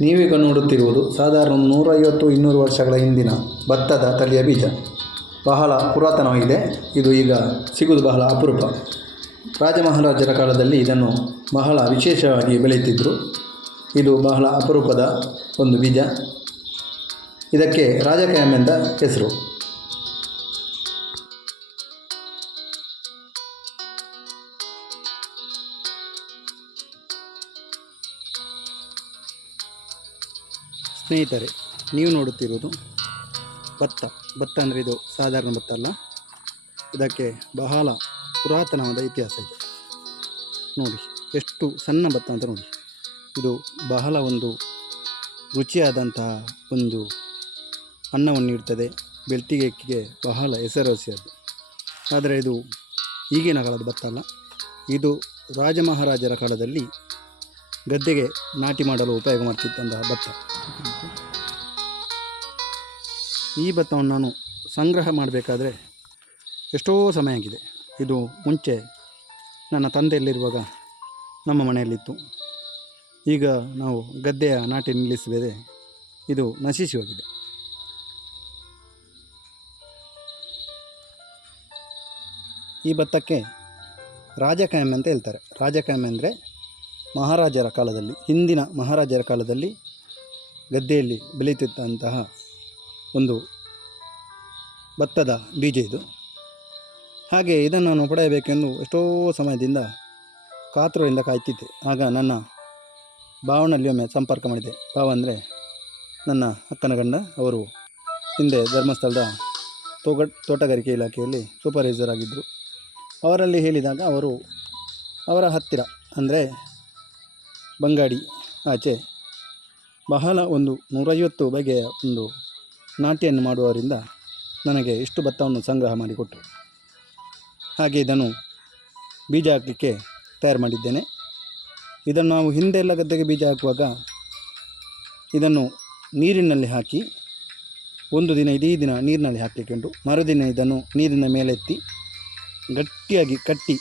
ನೀವೀಗ ನೋಡುತ್ತಿರುವುದು ಸಾಧಾರಣ ನೂರೈವತ್ತು ಇನ್ನೂರು ವರ್ಷಗಳ ಹಿಂದಿನ ಭತ್ತದ ತಳಿಯ ಬೀಜ. ಬಹಳ ಪುರಾತನವಾಗಿದೆ. ಇದು ಈಗ ಸಿಗುವುದು ಬಹಳ ಅಪರೂಪ. ರಾಜ ಮಹಾರಾಜರ ಕಾಲದಲ್ಲಿ ಇದನ್ನು ಬಹಳ ವಿಶೇಷವಾಗಿ ಬೆಳೆಯುತ್ತಿದ್ದರು ಇದು ಬಹಳ ಅಪರೂಪದ ಒಂದು ಬೀಜ. ಇದಕ್ಕೆ ರಾಜಕಾಯಂ ಎಂದ ಹೆಸರು. ಸ್ನೇಹಿತರೆ, ನೀವು ನೋಡುತ್ತಿರುವುದು ಭತ್ತ. ಭತ್ತ ಅಂದರೆ ಇದು ಸಾಧಾರಣ ಭತ್ತ ಅಲ್ಲ. ಇದಕ್ಕೆ ಬಹಳ ಪುರಾತನವಾದ ಇತಿಹಾಸ ಇದೆ. ನೋಡಿ, ಎಷ್ಟು ಸಣ್ಣ ಭತ್ತ ಅಂತ ನೋಡಿ. ಇದು ಬಹಳ ಒಂದು ರುಚಿಯಾದಂತಹ ಒಂದು ಅನ್ನವನ್ನು ನೀಡ್ತದೆ. ಬೆಳ್ತಿಗೆಕ್ಕಿಗೆ ಬಹಳ ಹೆಸರುವಾಸಿಯಾದ್ದು ಆದರೆ ಇದು ಈಗಿನ ಕಾಲದ ಭತ್ತ ಅಲ್ಲ. ಇದು ರಾಜ ಮಹಾರಾಜರ ಕಾಲದಲ್ಲಿ ಗದ್ದೆಗೆ ನಾಟಿ ಮಾಡಲು ಉಪಯೋಗ ಮಾಡ್ತಿದ್ದಂತಹ ಭತ್ತ. ಈ ಭತ್ತವನ್ನು ನಾನು ಸಂಗ್ರಹ ಮಾಡಬೇಕಾದ್ರೆ ಎಷ್ಟೋ ಸಮಯ ಆಗಿದೆ. ಇದು ಮುಂಚೆ ನನ್ನ ತಂದೆಯಲ್ಲಿರುವಾಗ ನಮ್ಮ ಮನೆಯಲ್ಲಿತ್ತು. ಈಗ ನಾವು ಗದ್ದೆಯ ನಾಟಿ ನಿಲ್ಲಿಸಬೇದೆ ಇದು ನಶಿಸಿ ಹೋಗಿದೆ. ಈ ಭತ್ತಕ್ಕೆ ರಾಜಕಾಯಂ ಅಂತ ಹೇಳ್ತಾರೆ. ರಾಜಕಾಯಮ್ಮೆ ಅಂದರೆ ಮಹಾರಾಜರ ಕಾಲದಲ್ಲಿ, ಹಿಂದಿನ ಮಹಾರಾಜರ ಕಾಲದಲ್ಲಿ ಗದ್ದೆಯಲ್ಲಿ ಬೆಳೆಯುತ್ತಿದ್ದಂತಹ ಒಂದು ಭತ್ತದ ಬೀಜ ಇದು. ಹಾಗೆ ಇದನ್ನು ನಾನು ಪಡೆಯಬೇಕೆಂದು ಎಷ್ಟೋ ಸಮಯದಿಂದ ಕಾತುರದಿಂದ ಕಾಯ್ತಿದ್ದೆ. ಆಗ ನನ್ನ ಭಾವನಲ್ಲಿ ಒಮ್ಮೆ ಸಂಪರ್ಕ ಮಾಡಿದೆ. ಭಾವ ಅಂದರೆ ನನ್ನ ಅಕ್ಕನ ಗಂಡ, ಅವರು ಹಿಂದೆ ಧರ್ಮಸ್ಥಳದ ತೋಗ ತೋಟಗಾರಿಕೆ ಇಲಾಖೆಯಲ್ಲಿ ಸೂಪರ್ವೈಸರ್ ಆಗಿದ್ದರು ಅವರಲ್ಲಿ ಹೇಳಿದಾಗ ಅವರು ಅವರ ಹತ್ತಿರ ಅಂದರೆ ಬಂಗಾಡಿ ಆಚೆ. ಬಹಳ ಒಂದು ನೂರೈವತ್ತು ಬಗೆಯ ಒಂದು ನಾಟಿಯನ್ನು ಮಾಡುವವರಿಂದ ನನಗೆ ಇಷ್ಟು ಭತ್ತವನ್ನು ಸಂಗ್ರಹ ಮಾಡಿಕೊಟ್ಟರು. ಹಾಗೆ ಇದನ್ನು ಬೀಜ ಹಾಕಲಿಕ್ಕೆ ತಯಾರು ಮಾಡಿದ್ದೇನೆ. ಇದನ್ನು ನಾವು ಹಿಂದೆ ಎಲ್ಲ ಗದ್ದೆಗೆ ಬೀಜ ಹಾಕುವಾಗ ಇದನ್ನು ನೀರಿನಲ್ಲಿ ಹಾಕಿ ಒಂದು ದಿನ ಇಡೀ ದಿನ ನೀರಿನಲ್ಲಿ ಹಾಕಲಿಕ್ಕೆ ಉಂಟು. ಮರುದಿನ ಇದನ್ನು ನೀರಿನ ಮೇಲೆತ್ತಿ ಗಟ್ಟಿಯಾಗಿ ಕಟ್ಟಿ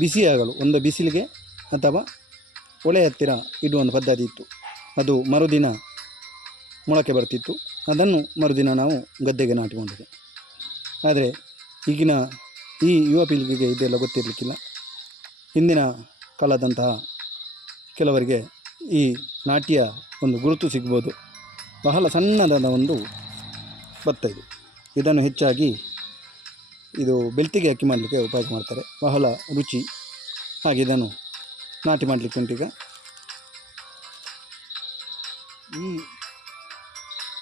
ಬಿಸಿಯಾಗಲು, ಒಂದು ಬಿಸಿಲಿಗೆ ಅಥವಾ ಒಳೆ ಹತ್ತಿರ ಇಡುವ ಒಂದು ಪದ್ಧತಿ ಇತ್ತು. ಅದು ಮರುದಿನ ಮೊಳಕೆ ಬರ್ತಿತ್ತು. ಅದನ್ನು ಮರುದಿನ ನಾವು ಗದ್ದೆಗೆ ನಾಟಿಕೊಂಡಿದ್ದೆ. ಆದರೆ ಈಗಿನ ಈ ಯುವ ಪೀಳಿಗೆಗೆ ಇದೆಲ್ಲ ಗೊತ್ತಿರಲಿಕ್ಕಿಲ್ಲ. ಹಿಂದಿನ ಕಾಲದಂತಹ ಕೆಲವರಿಗೆ ಈ ನಾಟ್ಯ ಒಂದು ಗುರುತು ಸಿಗ್ಬೋದು. ಬಹಳ ಸಣ್ಣದಾದ ಒಂದು ಭತ್ತ ಇದು. ಇದನ್ನು ಹೆಚ್ಚಾಗಿ ಇದು ಬೆಳ್ತಿಗೆ ಅಕ್ಕಿ ಮಾಡಲಿಕ್ಕೆ ಉಪಯೋಗ ಮಾಡ್ತಾರೆ. ಬಹಳ ರುಚಿ. ಹಾಗೆ ಇದನ್ನು ನಾಟಿ ಮಾಡಲಿಕ್ಕೆ ಉಂಟೀಗ ಈ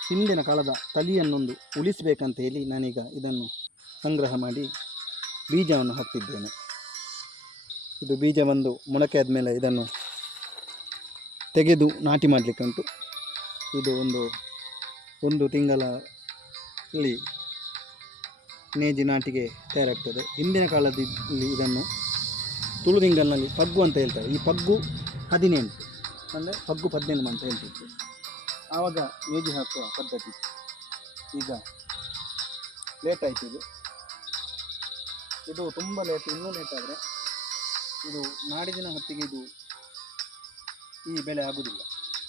ಹಿಂದಿನ ಕಾಲದ ತಲಿಯನ್ನೊಂದು ಉಳಿಸಬೇಕಂತ ಹೇಳಿ ನಾನೀಗ ಇದನ್ನು ಸಂಗ್ರಹ ಮಾಡಿ ಬೀಜವನ್ನು ಹಾಕ್ತಿದ್ದೇನೆ. ಇದು ಬೀಜ ಒಂದು ಮೊಳಕೆ ಆದಮೇಲೆ ಇದನ್ನು ತೆಗೆದು ನಾಟಿ ಮಾಡಲಿಕ್ಕೆ ಉಂಟು. ಇದು ಒಂದು ಒಂದು ತಿಂಗಳಲ್ಲಿ ನೇಜಿ ನಾಟಿಗೆ ತಯಾರಾಗ್ತದೆ. ಹಿಂದಿನ ಕಾಲದಲ್ಲಿ ಇದನ್ನು ತುಳುದಿಂಗಲ್ನಲ್ಲಿ ಪಗ್ಗು ಅಂತ ಹೇಳ್ತಾರೆ. ಈ ಪಗ್ಗು ಹದಿನೆಂಟು. ಅಂದರೆ ಪಗ್ಗು ಪದ್ನೆಂಟು ಅಂತ ಹೇಳ್ತಿತ್ತು ಆವಾಗ ಮೇಜು ಹಾಕುವ ಪದ್ಧತಿ. ಈಗ ಲೇಟ್ ಆಯ್ತು ಇದು. ಇದು ತುಂಬ ಲೇಟ್ ಇನ್ನೂ ಲೇಟ್ ಆದರೆ ಇದು ನಾಡಿನ ಹೊತ್ತಿಗೆ ಇದು ಈ ಬೆಳೆ ಆಗುವುದಿಲ್ಲ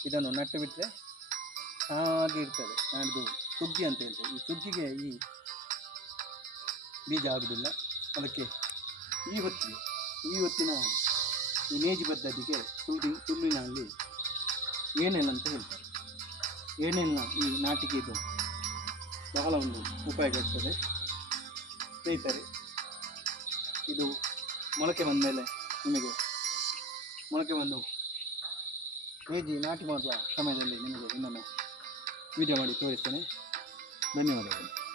ಇದನ್ನು ನಟ್ಟು ಬಿಟ್ಟರೆ ಹಾಗೆ ಇರ್ತದೆ. ನಾಡಿದ್ದು ಸುಗ್ಗಿ ಅಂತ ಹೇಳ್ತೇವೆ. ಈ ಸುಗ್ಗಿಗೆ ಈ ಬೀಜ ಆಗುವುದಿಲ್ಲ ಅದಕ್ಕೆ ಈ ಹೊತ್ತಿಗೆ ಇಮೇಜ್ ಈ ಪದ್ಧತಿಗೆ ತುಳ್ಳಿ ತುಳುವಿನಲ್ಲಿ ಏನೆಲ್ಲ ಅಂತ ಹೇಳ್ತಾರೆ. ಏನೆಲ್ಲ ಈ ನಾಟಿಕೆದು ಬಹಳ ಒಂದು ಉಪಯೋಗ ಆಗ್ತದೆ. ಸ್ನೇಹಿತರೆ, ಇದು ಮೊಳಕೆ ಬಂದ ಮೇಲೆ ನಿಮಗೆ ಮೊಳಕೆ ಬಂದು ಕೆಜಿ ನಾಟಿ ಮಾಡುವ ಸಮಯದಲ್ಲಿ ನಿಮಗೆ ಇನ್ನೊಮ್ಮೆ ವಿಡಿಯೋ ಮಾಡಿ ತೋರಿಸ್ತೇನೆ. ಧನ್ಯವಾದಗಳು.